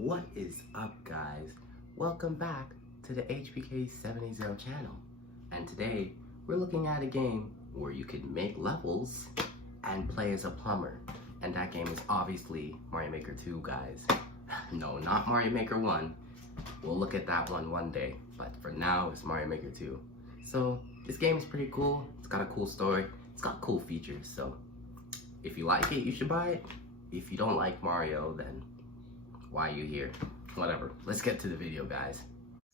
What is up, guys? Welcome back to the HPK 780 channel. And today we're looking at a game where you can make levels and play as a plumber. And that game is obviously Mario Maker 2, guys. No, not Mario Maker 1. We'll look at that one day. But for now, it's Mario Maker 2. So this game is pretty cool. It's got a cool story. It's got cool features. So if you like it, you should buy it. If you don't like Mario, then why are you here? Whatever. Let's get to the video, guys.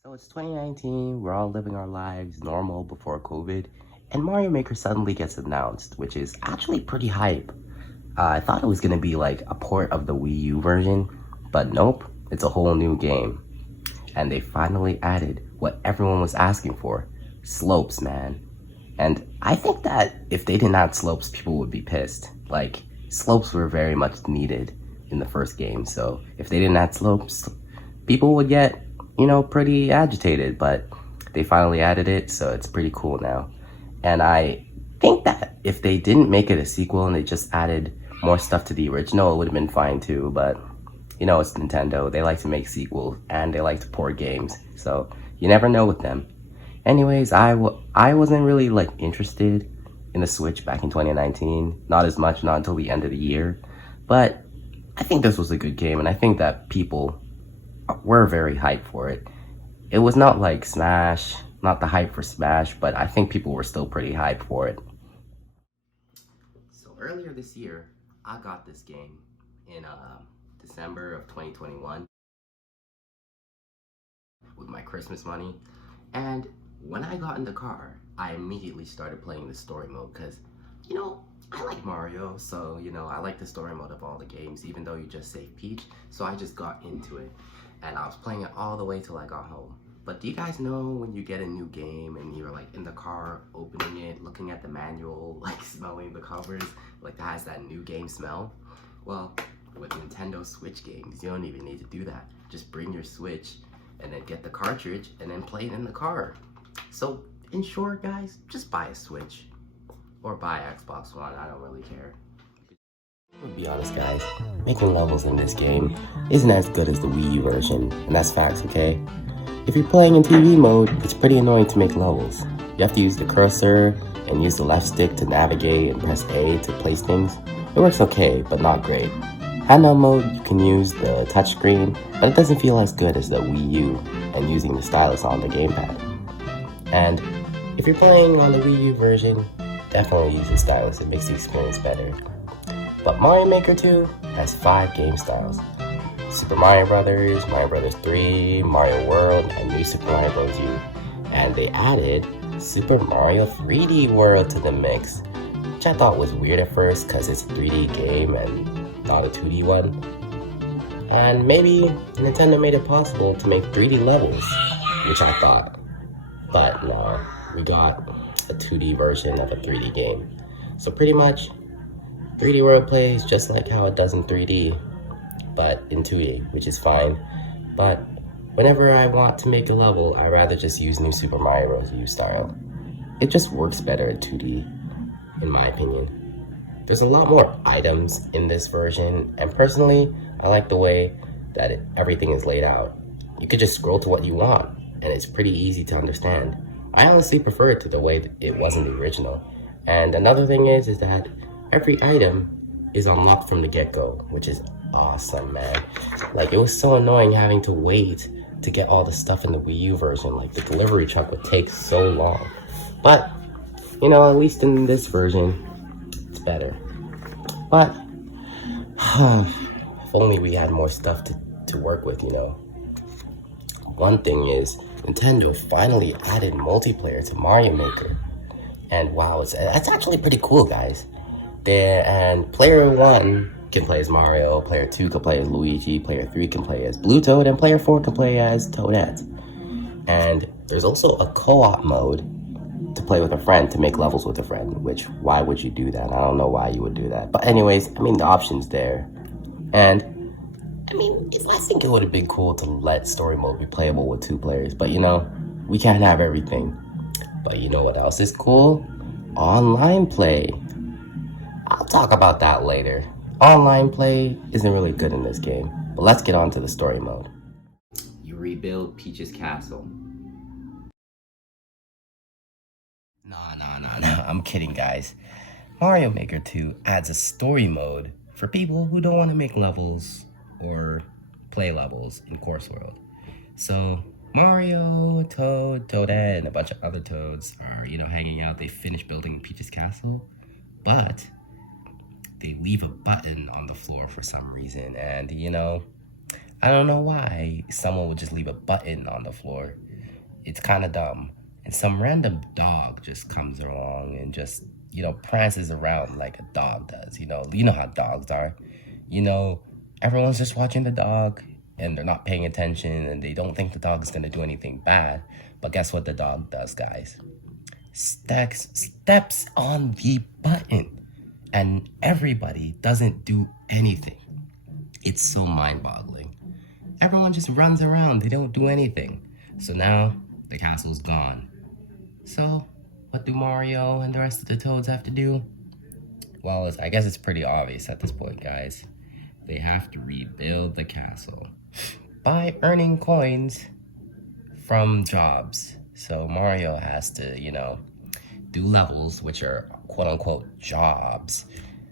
So it's 2019. We're all living our lives normal before COVID. And Mario Maker suddenly gets announced, which is actually pretty hype. I thought it was going to be like a port of the Wii U version, but nope. It's a whole new game. And they finally added what everyone was asking for. Slopes, man. And I think that if they didn't add slopes, people would be pissed. Like, slopes were very much needed in the first game, so if they didn't add slopes, people would get, pretty agitated, but they finally added it, so it's pretty cool now. And I think that if they didn't make it a sequel and they just added more stuff to the original, it would have been fine too, but it's Nintendo. They like to make sequels and they like to port games, so you never know with them. Anyways, I wasn't really interested in the Switch back in 2019, not as much, not until the end of the year, but I think this was a good game, and I think that people were very hyped for it. It was not like Smash, not the hype for Smash, but I think people were still pretty hyped for it. So earlier this year, I got this game in December of 2021 with my Christmas money, and when I got in the car, I immediately started playing the story mode because, I like Mario, so, I like the story mode of all the games, even though you just save Peach, so I just got into it, and I was playing it all the way till I got home. But do you guys know when you get a new game and you're in the car, opening it, looking at the manual, smelling the covers, that has that new game smell? Well, with Nintendo Switch games, you don't even need to do that. Just bring your Switch and then get the cartridge and then play it in the car. So, in short, guys, just buy a Switch. Or buy Xbox One, I don't really care. To be honest, guys, making levels in this game isn't as good as the Wii U version, and that's facts, okay? If you're playing in TV mode, it's pretty annoying to make levels. You have to use the cursor and use the left stick to navigate and press A to place things. It works okay, but not great. Handheld mode, you can use the touchscreen, but it doesn't feel as good as the Wii U and using the stylus on the gamepad. And if you're playing on the Wii U version, definitely use the stylus, it makes the experience better. But Mario Maker 2 has 5 game styles. Super Mario Bros., Mario Bros. 3, Mario World, and New Super Mario Bros. U. And they added Super Mario 3D World to the mix, which I thought was weird at first because it's a 3D game and not a 2D one. And maybe Nintendo made it possible to make 3D levels, which I thought. But no, we got a 2D version of a 3D game. So pretty much, 3D World plays just like how it does in 3D, but in 2D, which is fine. But whenever I want to make a level, I rather just use New Super Mario Bros. U style. It just works better in 2D, in my opinion. There's a lot more items in this version, and personally, I like the way that everything is laid out. You could just scroll to what you want, and it's pretty easy to understand. I honestly prefer it to the way that it was in the original. And another thing is that every item is unlocked from the get-go, which is awesome, man. It was so annoying having to wait to get all the stuff in the Wii U version. The delivery truck would take so long. But, at least in this version, it's better. But, if only we had more stuff to work with, One thing is, Nintendo finally added multiplayer to Mario Maker. And wow, that's actually pretty cool, guys. And player 1 can play as Mario, player 2 can play as Luigi, player 3 can play as Blue Toad, and player 4 can play as Toadette. And there's also a co-op mode to play with a friend, to make levels with a friend, which, why would you do that? I don't know why you would do that. But anyways, the option's there. And I think it would have been cool to let story mode be playable with 2 players, but we can't have everything. But you know what else is cool? Online play. I'll talk about that later. Online play isn't really good in this game. But let's get on to the story mode. You rebuild Peach's castle. No, I'm kidding, guys. Mario Maker 2 adds a story mode for people who don't want to make levels or play levels in Course World. So Mario, Toad, Toadette, and a bunch of other Toads are, hanging out. They finish building Peach's castle, but they leave a button on the floor for some reason. And, I don't know why someone would just leave a button on the floor. It's kind of dumb. And some random dog just comes along and just, prances around like a dog does. You know how dogs are. Everyone's just watching the dog and they're not paying attention and they don't think the dog is going to do anything bad. But guess what the dog does, guys? Steps on the button and everybody doesn't do anything. It's so mind-boggling. Everyone just runs around. They don't do anything. So now the castle's gone. So what do Mario and the rest of the Toads have to do? Well, I guess it's pretty obvious at this point, guys. They have to rebuild the castle by earning coins from jobs. So Mario has to, do levels, which are quote-unquote jobs,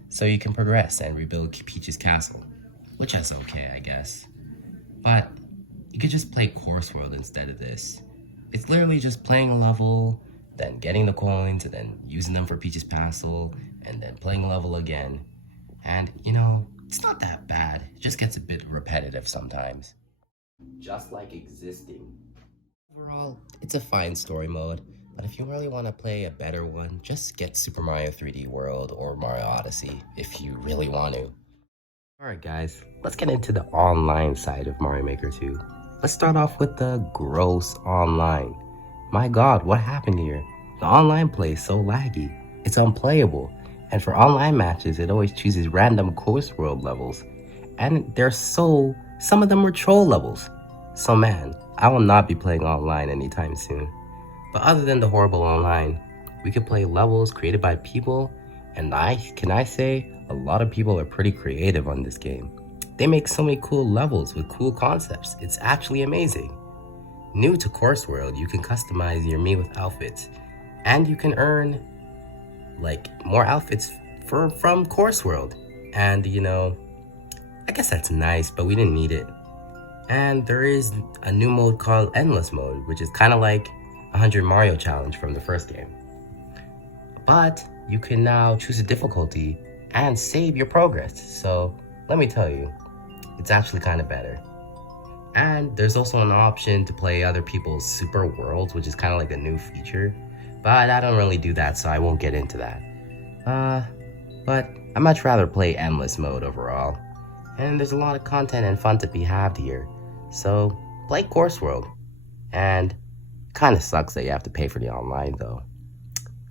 so you can progress and rebuild Peach's castle, which is okay, I guess. But you could just play Course World instead of this. It's literally just playing a level, then getting the coins, and then using them for Peach's castle, and then playing a level again. And, it's not that bad. It just gets a bit repetitive sometimes. Just like existing. Overall, it's a fine story mode, but if you really want to play a better one, just get Super Mario 3D World or Mario Odyssey if you really want to. Alright guys, let's get into the online side of Mario Maker 2. Let's start off with the gross online. My god, what happened here? The online play is so laggy. It's unplayable. And for online matches, it always chooses random Course World levels. And some of them were troll levels. So man, I will not be playing online anytime soon. But other than the horrible online, we could play levels created by people, and can I say, a lot of people are pretty creative on this game. They make so many cool levels with cool concepts. It's actually amazing. New to Course World, you can customize your Mii with outfits, and you can earn more outfits from Course World. And I guess that's nice, but we didn't need it. And there is a new mode called Endless Mode, which is kind of like 100 Mario Challenge from the first game. But you can now choose a difficulty and save your progress. So let me tell you, it's actually kind of better. And there's also an option to play other people's super worlds, which is kind of like a new feature. But I don't really do that, so I won't get into that. But I'd much rather play Endless Mode overall. And there's a lot of content and fun to be had here. So play Course World. And it kind of sucks that you have to pay for the online though.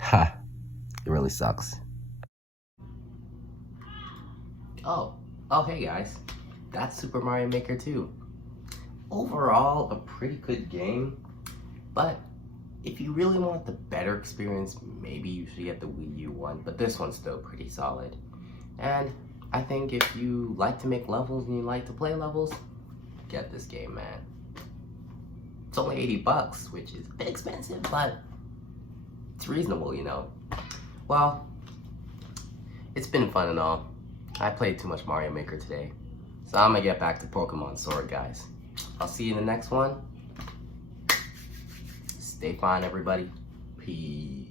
Ha, it really sucks. Oh hey guys, that's Super Mario Maker 2. Overall, a pretty good game, but if you really want the better experience, maybe you should get the Wii U one, but this one's still pretty solid. And I think if you like to make levels and you like to play levels, get this game, man. It's only $80, which is a bit expensive, but it's reasonable, Well, it's been fun and all. I played too much Mario Maker today, so I'm gonna get back to Pokemon Sword, guys. I'll see you in the next one. Stay fine, everybody. Peace.